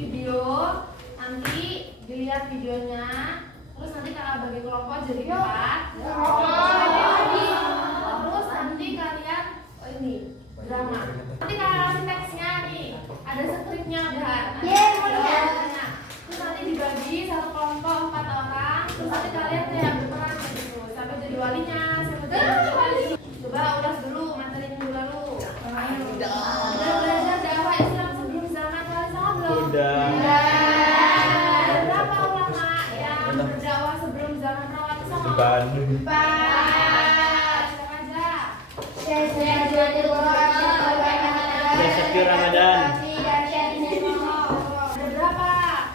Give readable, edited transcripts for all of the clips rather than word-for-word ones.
Video, nanti dilihat videonya, terus nanti kakak bagi kelompok jadi 4. Terus nanti kalian ini drama. Nanti kakak kasih teksnya nih, ada skripnya udah. Terus nanti dibagi satu kelompok 4 orang. Terus nanti kalian kayak berperan gitu, sampai jadi walinya, sampai jadi wali. Coba ulas dulu materi minggu lalu. Udah belajar dakwah Islam sebelum zaman wali sama belum? Udah. Berapa ulama yang berdakwah sebelum zaman wali sama? Bandung. 4. Siapa aja? Syekh Ramadan. Ada berapa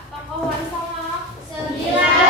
tokoh wali songo? 9.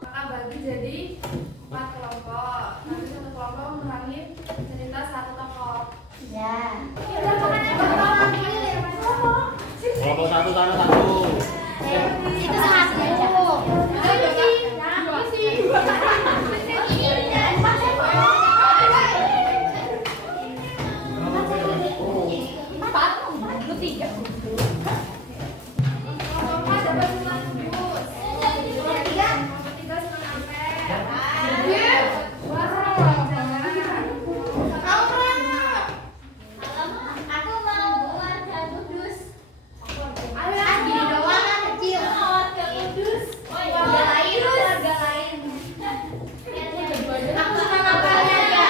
Kakak bagi jadi 4 kelompok. Nanti satu kelompok menerangin cerita satu tokoh. Kelompok 1 sana 1. Itu satu. Aku mau buat kudus. Kecil. Kudus. Warga lain. Aku suka ngapalnya ya.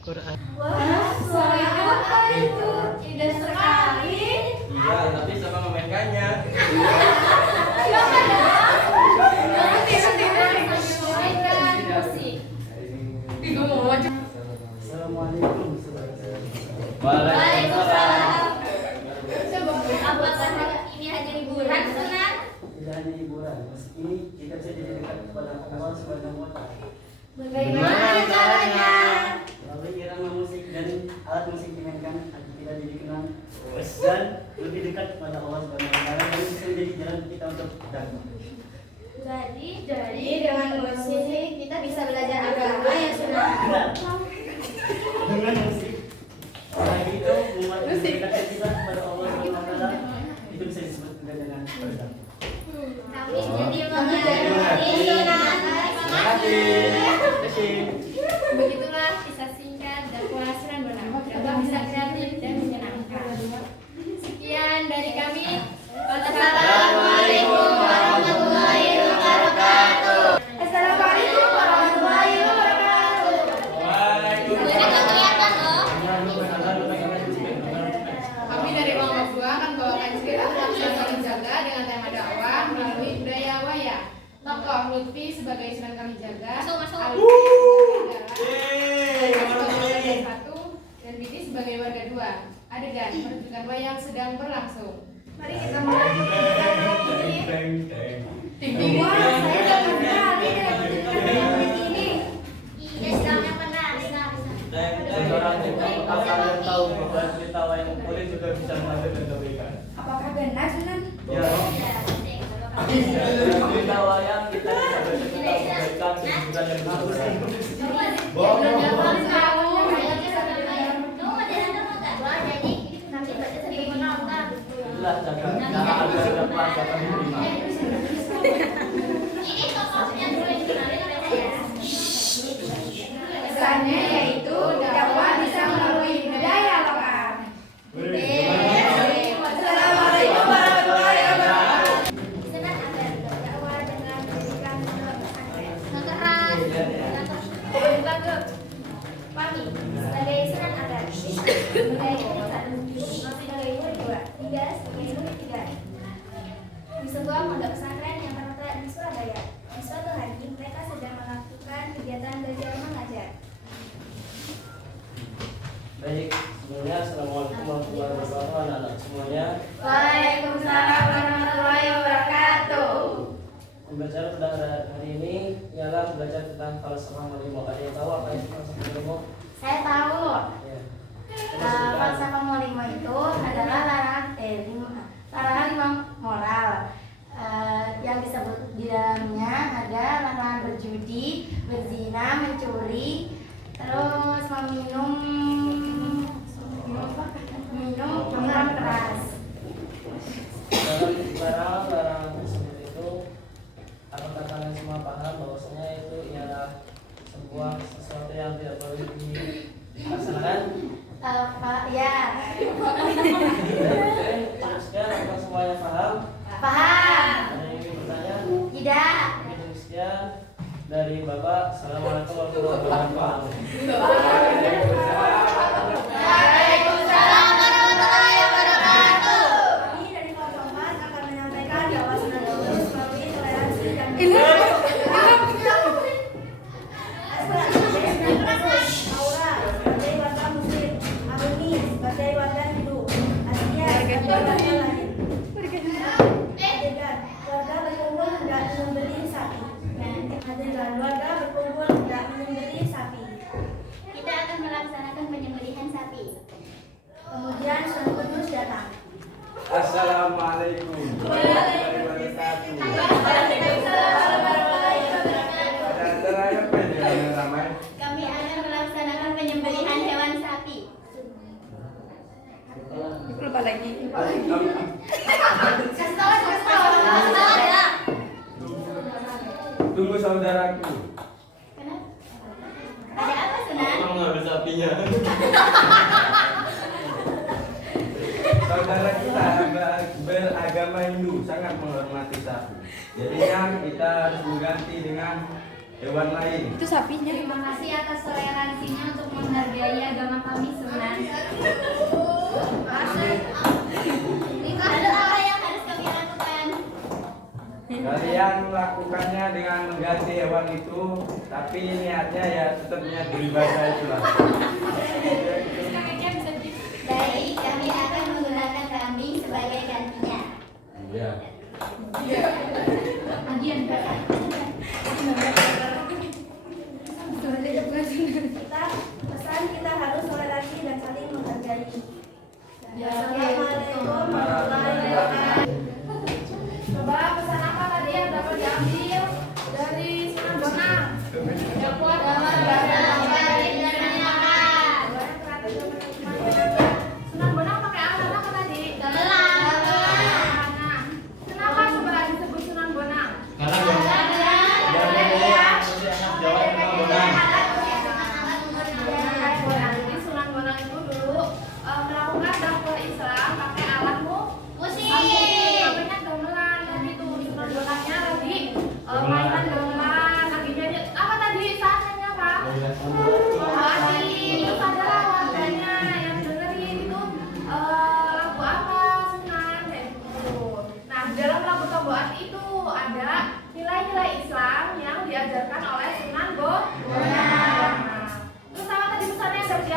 Quran. Assalamualaikum. Waalaikumsalam. Apakah ini hanya hiburan, Sunan? Tidak hanya hiburan, meski kita bisa jadi dekat kepada Allah Subhanahu wa Ta'ala. Bagaimana caranya? Melalui irama musik dan alat musik dimainkan agar kita jadi kenal dan lebih dekat kepada Allah Subhanahu wa Ta'ala dan bisa menjadi jalan kita untuk dakwah. Jadi dengan musik kita bisa belajar agama ya, Sunan. Dengan musik, selain itu membuat mendekatkan kita kepada Allah Subhanahu wa Ta'ala, itu bisa disebut juga dengan berdakwah. Kami jadi mengerti, Sunan. Begitulah kisah singkat dakwah Sunan Bonang. Dakwah bisa kreatif dan menyenangkan. Sekian dari kami. Assalamualaikum warahmatullahi wabarakatuh. Assalamualaikum warahmatullahi wabarakatuh. Nggak kelihatan loh. Kami dari Bang Mabua akan bawakan cerita pelaksanaan Kalijaga dengan tema dakwah melalui budaya wayang. Tokoh Lutfi sebagai Sunan Kalijaga, Masuk. Ali sebagai satu, dan Biti sebagai warga dua. Adegan pertunjukan wayang sedang berlangsung. Mari kita mulai pertunjukan ini. Wah, saya dapat sekali dengan pertunjukan wayang ini. Iya, sedangnya benar. Dan orang apa kalian tahu bahwa cerita wayang kulit juga bisa menghasilkan kebaikan? Apakah benar, Sunan? Ya. Dengan cerita wayang kita bisa bercerita kebaikan hiburan yang bagus. Itulah cara agar dapat dapat diterima. Ini tokohnya dulu yang kenalin ya. Pesannya yaitu dakwah bisa melalui budaya lokal. Assalamualaikum warahmatullahi wabarakatuh. Sunan agar berdakwah dengan mendirikan pondok pesantren. Ngekeras. Kami sebagai Sunan agar sebagai murid satu, sebagai murid dua, tiga sebagai murid tiga. Di sebuah pondok pesantren yang terletak di Surabaya. Di suatu hari mereka sedang melakukan kegiatan belajar mengajar. Baik, sebelumnya assalamualaikum warahmatullahi wabarakatuh anak-anak semuanya. Waalaikumsalam warahmatullahi wabarakatuh. Pembelajaran pada hari ini ialah belajar tentang falsafah Molimo. Ada yang tahu apa itu falsafah Molimo? Saya tahu. Ya. Falsafah Molimo itu adalah larangan lima moral. Yang disebut di dalamnya ada larangan berjudi, berzina, mencuri, terus minum minuman keras. Dalam larangan tersebut itu, apakah kalian semua paham bahwasanya itu ialah sebuah sesuatu yang tidak boleh dilaksanakan? Ya. Sekian, apakah semuanya paham? Paham? Ada yang ingin bertanya? Tidak. Sekian dari Bapak. Assalamualaikum warahmatullahi wabarakatuh. Waalaikumsalam warahmatullahi wabarakatuh. Kami dari kelompok 4 akan menyampaikan dakwah Sunan Kudus melalui toleransi dan Aura sebagai warga muslim, Aruni sebagai warga Hindu, Asia sebagai warga lain. Adegan warga berkumpul hendak membeli sapi. Adegan warga berkumpul hendak membeli sapi. Kita akan melaksanakan penyembelihan sapi. Kemudian Sunan Kudus datang. Assalamualaikum warahmatullahi wabarakatuh. Dan terakhir penjelasan ramai. Kami akan melaksanakan penyembelihan hewan sapi. Tunggu saudaraku. Kenapa? Ada apa, Sunan? Mau ngambil sapinya. Saudara kita beragama Hindu sangat menghormati sapi. Jadinya kita harus mengganti dengan hewan lain. Terima kasih atas toleransinya untuk menghargai agama kami, Sunan. Lalu apa yang harus kami lakukan? Kalian melakukannya dengan mengganti hewan itu, tapi niatnya ya tetap niat beribadah itulah.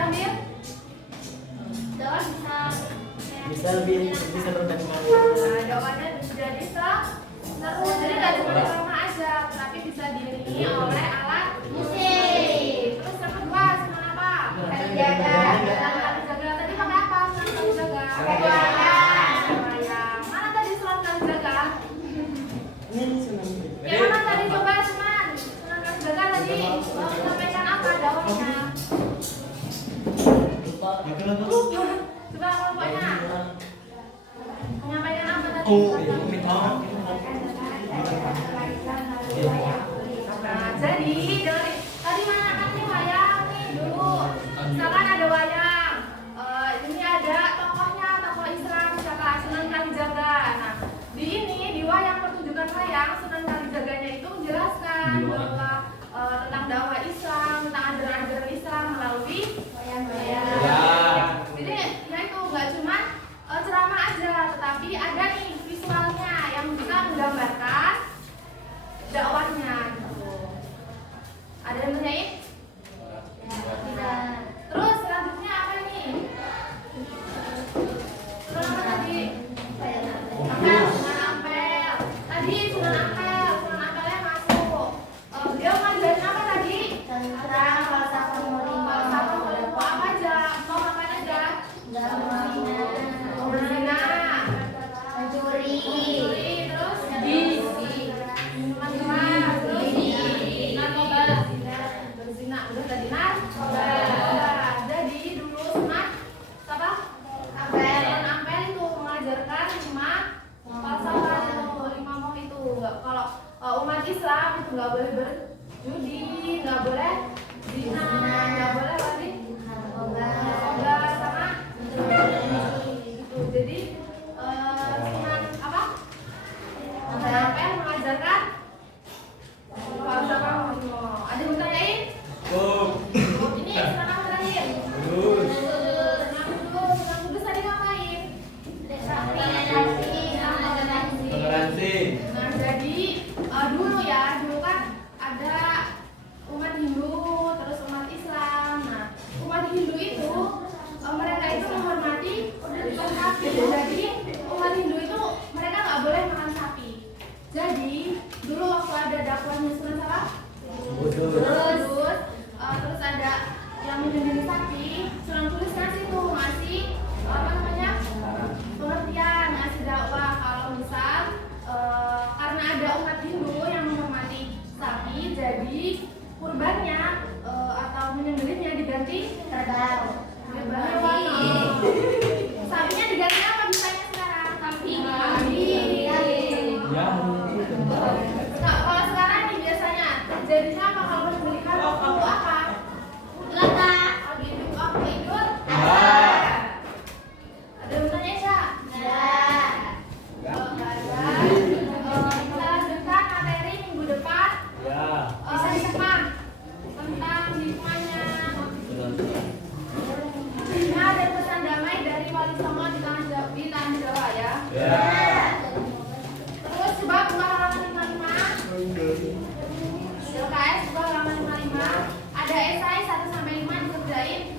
diambil? Daun Bisa lebih bisa berbagi. Nah, daunnya jadi terus, jadi nggak cuma di rumah aja, tapi bisa diiringi oleh alat musik. Terus yang kedua, senang apa? jaga. Senang jaga. Tadi pakai apa? Senang jaga. Wayang. Mana tadi senang jaga? Yang mana tadi coba cuman senang jaga tadi mau menyampaikan apa daunnya? Coba kelompoknya menyampaikan apa tadi? Nah, jadi dari tadi mana kan nih wayang nih dulu. Misalkan ada wayang, ini ada tokohnya, tokoh Islam, siapa Sunan Kalijaga. Nah, di wayang pertunjukan wayang Sunan Kalijaganya itu menjelaskan bahwa tentang dakwah Islam, tentang ajaran-ajaran Islam melalui wayang-wayang. Jadi ya itu nggak cuma ceramah aja, tetapi ada nih visualnya yang bisa menggambarkan dakwahnya gitu. Ada yang tanyain? Tidak. Terus selanjutnya apa ini? Sunan apa tadi? Ampel, Sunan Ampel. Tadi Sunan Ampelnya masuk. Beliau ngajarin apa tadi? Tentang falsafah moral. Mau apa aja? Mau ngapain aja? Mau berzina, Mencuri. terus minuman keras, terus narkoba, berzina, udah tadi narkoba. Jadi dulu Sunan apa? Sunan Ampel itu mengajarkan 5 falsafah itu, 5 mau itu. Kalau umat Islam itu nggak boleh berjudi, nggak boleh zina, nggak boleh lagi narkoba sama gitu. Jadi Sunan apa? Sunan Ampel mengajarkan falsafah mau. Ada yang tanyain? Ini Sunan apa terakhir? Sunan Kudus tadi ngapain? Toleransi. Nah, jadi dulu kan ada umat Hindu, terus umat Islam. Nah, umat Hindu itu mereka itu menghormati sapi. Jadi umat Hindu itu mereka nggak boleh makan sapi. Jadi dulu waktu ada dakwahnya Sunan siapa? Kudus. Terus ada yang menyembelih sapi, Sunan Kudus ngasih apa namanya? Pengertian, ngasih dakwah kalau misal karena ada umat Hindu yang menghormati sapi, jadi kurbannya atau menyembelihnya diganti kerbau. Sapinya diganti apa bisanya sekarang? Sapi. Nah, kalau sekarang nih biasanya jadinya apa kalau menyembelihkan waktu apa? Kalau Idul ada yang bertanya nggak? Kita lanjutkan materi minggu depan. Bisa hikmah tentang hikmahnya. Hikmah dan pesan damai dari Wali Songo di tanah Jawa ya. Terus coba buka halaman 55. LKS buka halaman 55. Ada esai 1-5 dikerjain.